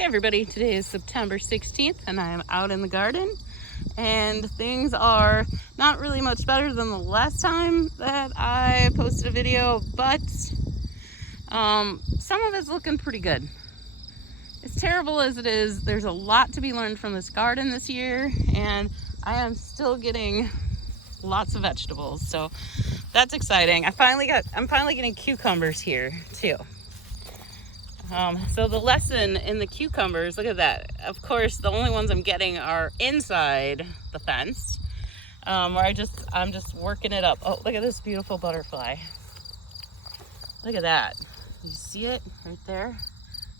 Hey everybody, today is September 16th and I am out in the garden and things are not really much better than the last time that I posted a video, but some of it's looking pretty good. As terrible as it is, there's a lot to be learned from this garden this year, and I am still getting lots of vegetables, so that's exciting. I'm finally getting cucumbers here too. So the lesson in the cucumbers, look at that. Of course, the only ones I'm getting are inside the fence, where I'm just working it up. Oh, look at this beautiful butterfly. Look at that. You see it right there?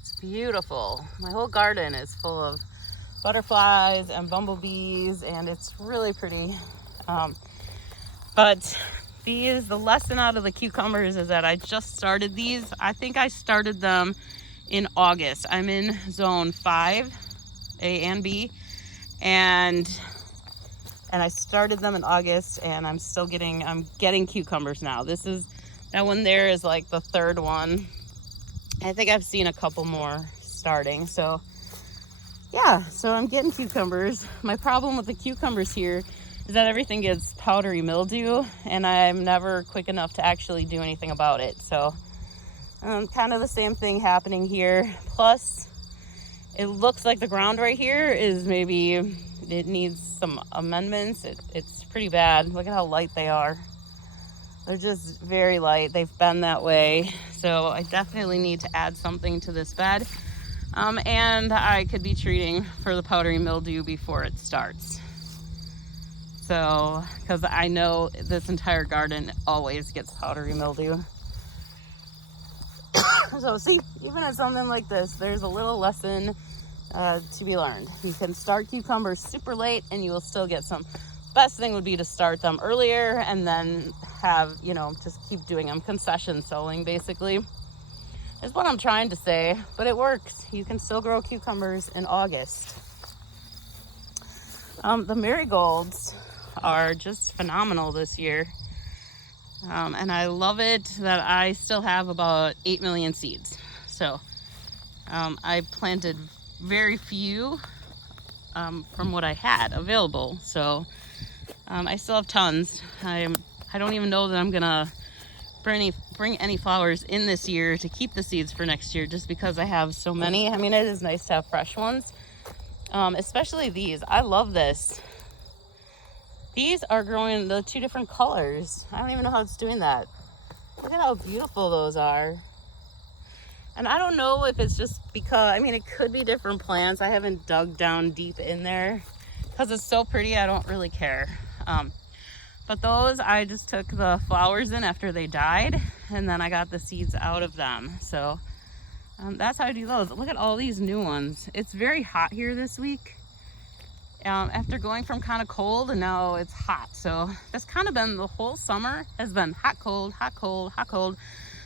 It's beautiful. My whole garden is full of butterflies and bumblebees, and it's really pretty. But the lesson out of the cucumbers is that I just started these. I think I started them in August. I'm in zone 5, A and B, and I started them in August, and I'm getting cucumbers now. That one there is like the third one. I think I've seen a couple more starting. So yeah, so I'm getting cucumbers. My problem with the cucumbers here is that everything gets powdery mildew, and I'm never quick enough to actually do anything about it. So kind of the same thing happening here. Plus, it looks like the ground right here it needs some amendments. It's pretty bad. Look at how light they are. They're just very light. They've been that way. So I definitely need to add something to this bed. And I could be treating for the powdery mildew before it starts. So, because I know this entire garden always gets powdery mildew. So see, even at something like this, there's a little lesson to be learned. You can start cucumbers super late and you will still get some. Best thing would be to start them earlier and then have, just keep doing them. Concession sowing, basically, is what I'm trying to say, but it works. You can still grow cucumbers in August. The marigolds are just phenomenal this year. And I love it that I still have about 8 million seeds. So I planted very few from what I had available. So I still have tons. I don't even know that I'm gonna bring any flowers in this year to keep the seeds for next year, just because I have so many. I mean, it is nice to have fresh ones, especially these. I love this. These are growing the 2 different colors. I don't even know how it's doing that. Look at how beautiful those are. And I don't know if it's just because, it could be different plants. I haven't dug down deep in there because it's so pretty. I don't really care. But those, I just took the flowers in after they died, and then I got the seeds out of them. So that's how I do those. Look at all these new ones. It's very hot here this week. After going from kind of cold and now it's hot. So that's kind of been the whole summer, has been hot, cold, hot, cold, hot, cold.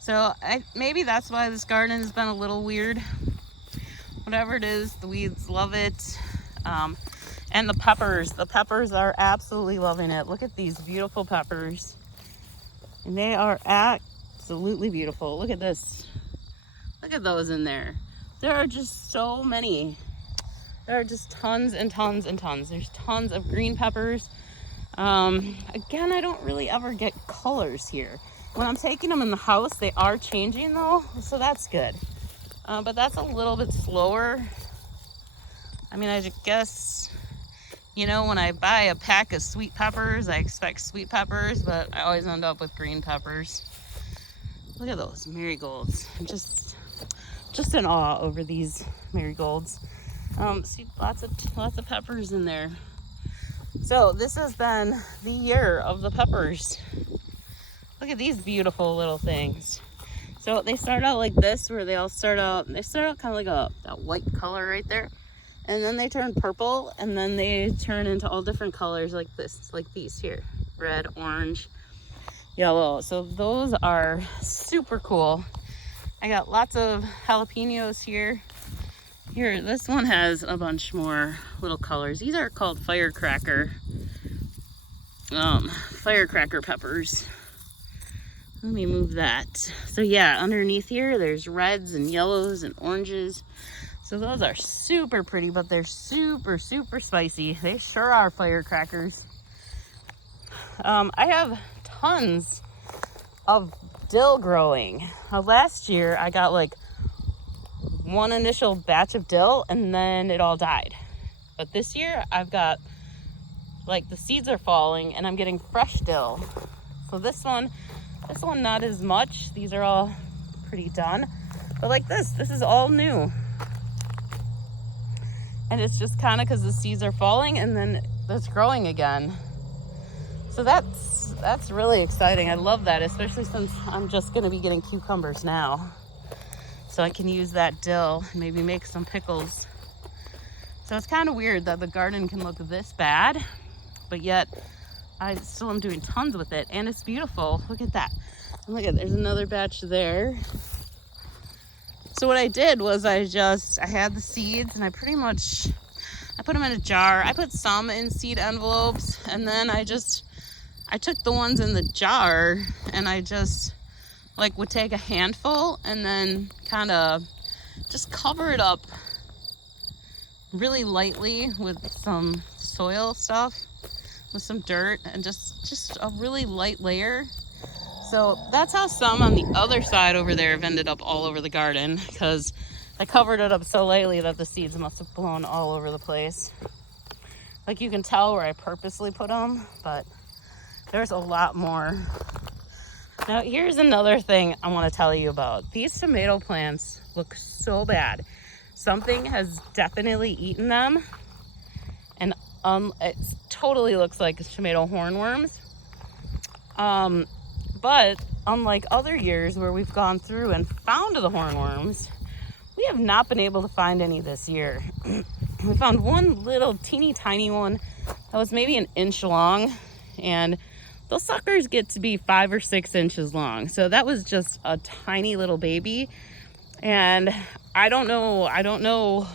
So maybe that's why this garden has been a little weird. Whatever it is, the weeds love it. And the peppers are absolutely loving it. Look at these beautiful peppers. And they are absolutely beautiful. Look at this. Look at those in there. There are just so many. There are just tons and tons and tons. There's tons of green peppers. Again, I don't really ever get colors here. When I'm taking them in the house, they are changing though, so that's good. But that's a little bit slower. I guess, when I buy a pack of sweet peppers, I expect sweet peppers, but I always end up with green peppers. Look at those marigolds. I'm just in awe over these marigolds. See, lots of peppers in there. So this has been the year of the peppers. Look at these beautiful little things. So they start out like this, where they start out kind of like that white color right there. And then they turn purple, and then they turn into all different colors like this, like these here. Red, orange, yellow. So those are super cool. I got lots of jalapenos here. Here, this one has a bunch more little colors. These are called firecracker peppers. Let me move that. So yeah, underneath here, there's reds and yellows and oranges. So those are super pretty, but they're super, super spicy. They sure are firecrackers. I have tons of dill growing. Last year I got like one initial batch of dill and then it all died. But this year I've got like the seeds are falling and I'm getting fresh dill. So this one not as much. These are all pretty done. But like this is all new. And it's just kind of because the seeds are falling and then it's growing again. So that's really exciting. I love that, especially since I'm just going to be getting cucumbers now. So I can use that dill and maybe make some pickles. So it's kind of weird that the garden can look this bad, but yet I still am doing tons with it. And it's beautiful. Look at that. Look at, there's another batch there. So what I did was I had the seeds and I put them in a jar. I put some in seed envelopes and then I took the ones in the jar and I just like would take a handful and then kind of just cover it up really lightly with some soil stuff, with some dirt and just a really light layer. So that's how some on the other side over there have ended up all over the garden, because I covered it up so lightly that the seeds must have blown all over the place. Like you can tell where I purposely put them, but there's a lot more. Now here's another thing I want to tell you about. These tomato plants look so bad. Something has definitely eaten them, and it totally looks like tomato hornworms. But unlike other years where we've gone through and found the hornworms, we have not been able to find any this year. We found one little teeny tiny one that was maybe an inch long, and those suckers get to be 5 or 6 inches long. So that was just a tiny little baby. And I don't know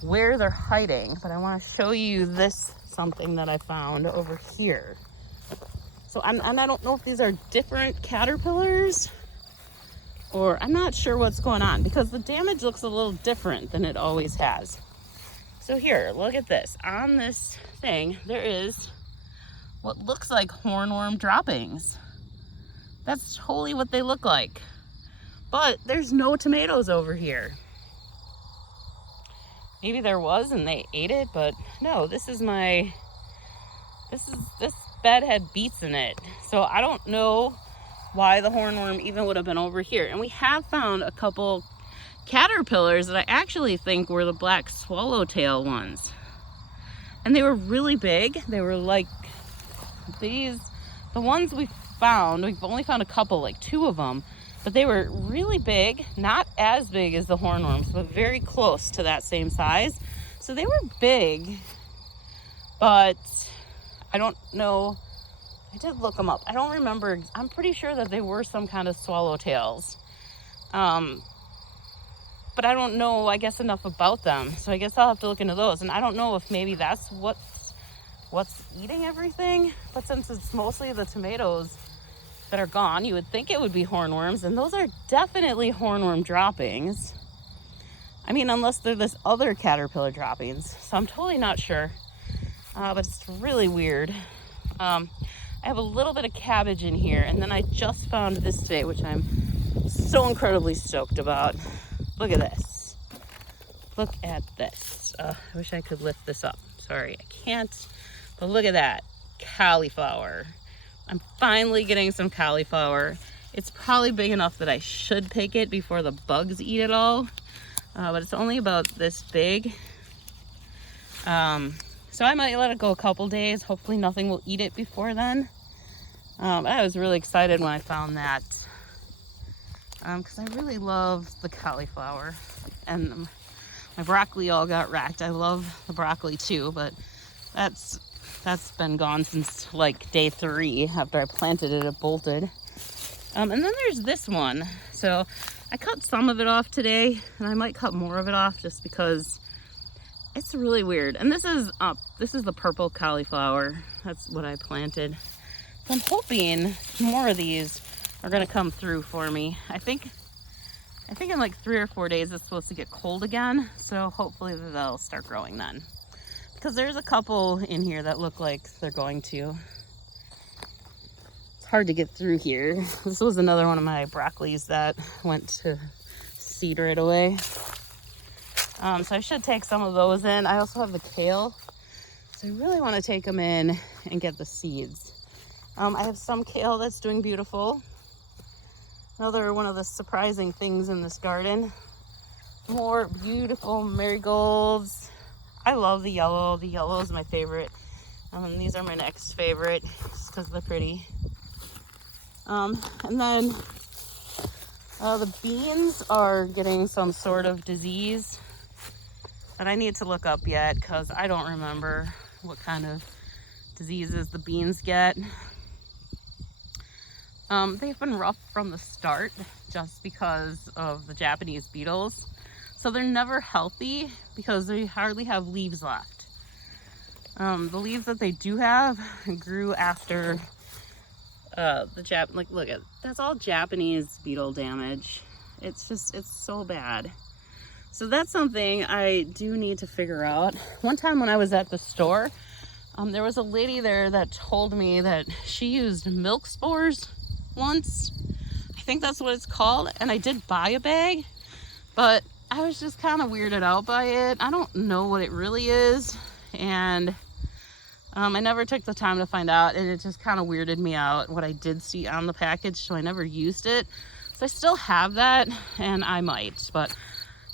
where they're hiding, but I want to show you something that I found over here. So I don't know if these are different caterpillars or I'm not sure what's going on, because the damage looks a little different than it always has. So here, look at this. On this thing, there is what looks like hornworm droppings. That's totally what they look like. But there's no tomatoes over here. Maybe there was and they ate it, but no, this bed had beets in it. So I don't know why the hornworm even would have been over here. And we have found a couple caterpillars that I actually think were the black swallowtail ones. And they were really big. They were like the ones we've only found a couple, like 2 of them, but they were really big, not as big as the hornworms, but very close to that same size. So they were big, but I don't know. I did look them up. I don't remember. I'm pretty sure that they were some kind of swallowtails. But I don't know, I guess, enough about them. So I guess I'll have to look into those. And I don't know if maybe that's what's eating everything. But since it's mostly the tomatoes that are gone, you would think it would be hornworms. And those are definitely hornworm droppings. I mean, unless they're this other caterpillar droppings. So I'm totally not sure. But it's really weird. I have a little bit of cabbage in here. And then I just found this today, which I'm so incredibly stoked about. Look at this. Look at this. I wish I could lift this up. Sorry, I can't. But look at that. Cauliflower. I'm finally getting some cauliflower. It's probably big enough that I should pick it before the bugs eat it all. But it's only about this big. So I might let it go a couple days. Hopefully nothing will eat it before then. I was really excited when I found that. Because I really love the cauliflower, and my broccoli all got wrecked. I love the broccoli too, but that's been gone since like day 3 after I planted it. It bolted. And then there's this one. So I cut some of it off today, and I might cut more of it off just because it's really weird. And this is the purple cauliflower. That's what I planted. So I'm hoping more of these are gonna come through for me. I think I think in like 3 or 4 days it's supposed to get cold again, so hopefully they'll start growing then. Because there's a couple in here that look like they're going to. It's hard to get through here. This was another one of my broccolis that went to seed right away. So I should take some of those in. I also have the kale, so I really want to take them in and get the seeds. I have some kale that's doing beautiful. Another one of the surprising things in this garden. More beautiful marigolds. I love the yellow. The yellow is my favorite. These are my next favorite just because they're pretty. And then the beans are getting some sort of disease that I need to look up yet because I don't remember what kind of diseases the beans get. They've been rough from the start just because of the Japanese beetles. So they're never healthy because they hardly have leaves left. The leaves that they do have grew after like look at, that's all Japanese beetle damage. It's so bad. So that's something I do need to figure out. One time when I was at the store, there was a lady there that told me that she used milk spores once. I think that's what it's called. And I did buy a bag, but I was just kind of weirded out by it. I don't know what it really is. And I never took the time to find out, and it just kind of weirded me out what I did see on the package, so I never used it. So I still have that, and I might, but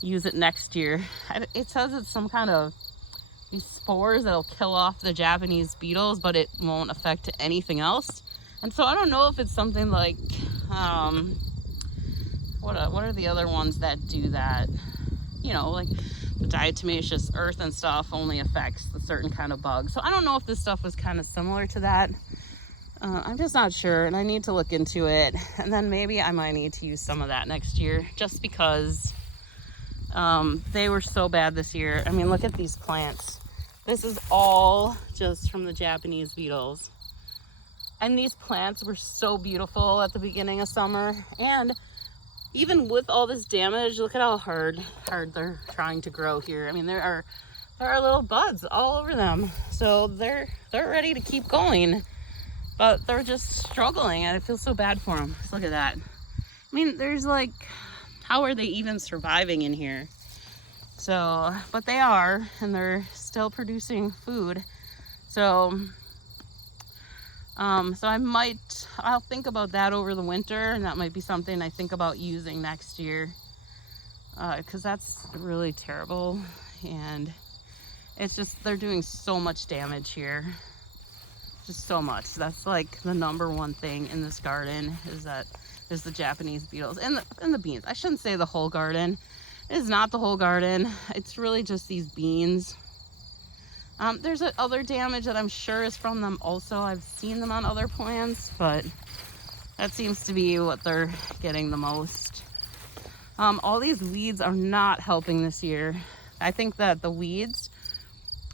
use it next year. It says it's some kind of these spores that'll kill off the Japanese beetles, but it won't affect anything else. And so I don't know if it's something like, what are the other ones that do that? You know, like the diatomaceous earth and stuff only affects the certain kind of bug. So I don't know if this stuff was kind of similar to that. I'm just not sure, and I need to look into it. And then maybe I might need to use some of that next year, just because they were so bad this year. I mean, look at these plants. This is all just from the Japanese beetles. And these plants were so beautiful at the beginning of summer. And even with all this damage, look at how hard they're trying to grow here. I mean, there are little buds all over them. So they're ready to keep going, but they're just struggling, and I feel so bad for them. Just look at that. I mean, there's like, how are they even surviving in here? So, but they are, and they're still producing food. So, I'll think about that over the winter, and that might be something I think about using next year, because that's really terrible, and it's just, they're doing so much damage here, just so much. That's like the number one thing in this garden is the Japanese beetles and the beans. I shouldn't say the whole garden. It is not the whole garden. It's really just these beans. There's other damage that I'm sure is from them also. I've seen them on other plants, but that seems to be what they're getting the most. All these weeds are not helping this year. I think that the weeds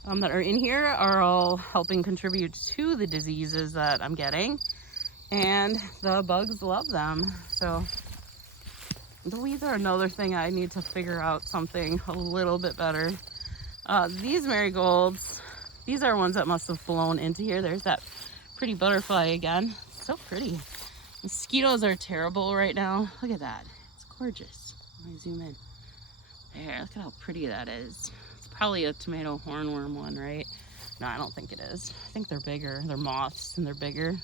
that are in here are all helping contribute to the diseases that I'm getting, and the bugs love them. So the weeds are another thing I need to figure out something a little bit better. These marigolds, these are ones that must have blown into here. There's that pretty butterfly again. It's so pretty. Mosquitoes are terrible right now. Look at that. It's gorgeous. Let me zoom in. There, look at how pretty that is. It's probably a tomato hornworm one, right? No, I don't think it is. I think they're bigger. They're moths and they're bigger.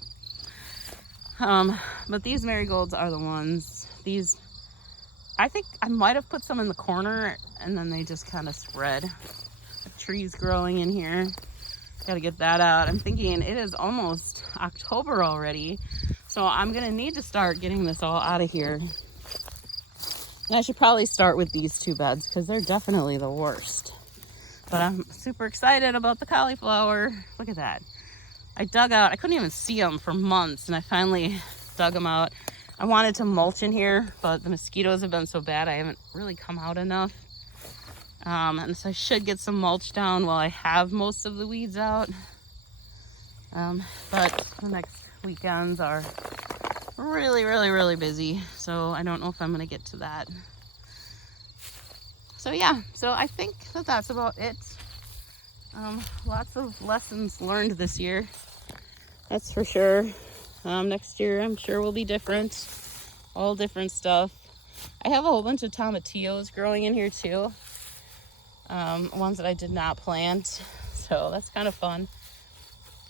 But these marigolds are the ones. These, I think I might have put some in the corner and then they just kind of spread. The tree's growing in here. Got to get that out. I'm thinking it is almost October already, so I'm gonna need to start getting this all out of here. And I should probably start with these two beds because they're definitely the worst. But I'm super excited about the cauliflower. Look at that. I dug out, I couldn't even see them for months, and I finally dug them out. I wanted to mulch in here, but the mosquitoes have been so bad I haven't really come out enough. And so I should get some mulch down while I have most of the weeds out. But the next weekends are really, really, really busy, so I don't know if I'm gonna get to that. So yeah, so I think that that's about it. Lots of lessons learned this year, that's for sure. Next year I'm sure will be different, all different stuff. I have a whole bunch of tomatillos growing in here too, ones that I did not plant, so that's kind of fun.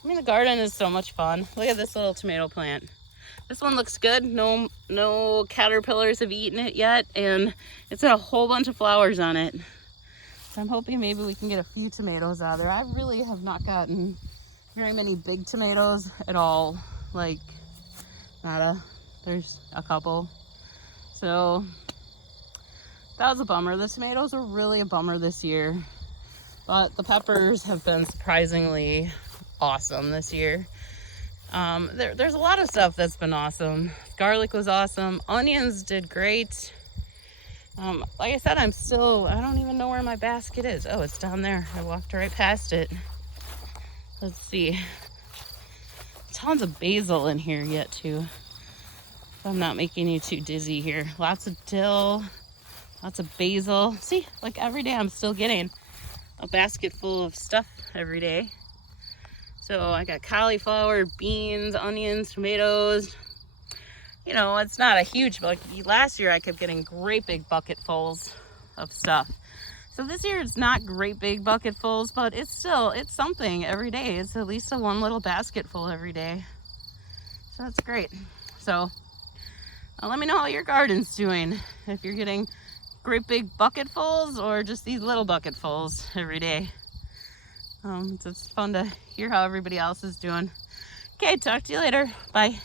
I mean, the garden is so much fun. Look at this little tomato plant. This one looks good. No caterpillars have eaten it yet, and it's got a whole bunch of flowers on it. So I'm hoping maybe we can get a few tomatoes out of there. I really have not gotten very many big tomatoes at all. Like, nada. There's a couple. So that was a bummer. The tomatoes were really a bummer this year. But the peppers have been surprisingly awesome this year. There's a lot of stuff that's been awesome. Garlic was awesome. Onions did great. Like I said, I don't even know where my basket is. Oh, it's down there. I walked right past it. Let's see. Tons of basil in here yet too. If I'm not making you too dizzy here. Lots of dill, lots of basil. See, like every day I'm still getting a basket full of stuff every day. So I got cauliflower, beans, onions, tomatoes. You know, it's not a huge, like last year I kept getting great big bucketfuls of stuff. So this year it's not great big bucketfuls, but it's something every day. It's at least one little basket full every day. So that's great. So let me know how your garden's doing. If you're getting great big bucketfuls or just these little bucketfuls every day. It's fun to hear how everybody else is doing. Okay, talk to you later. Bye.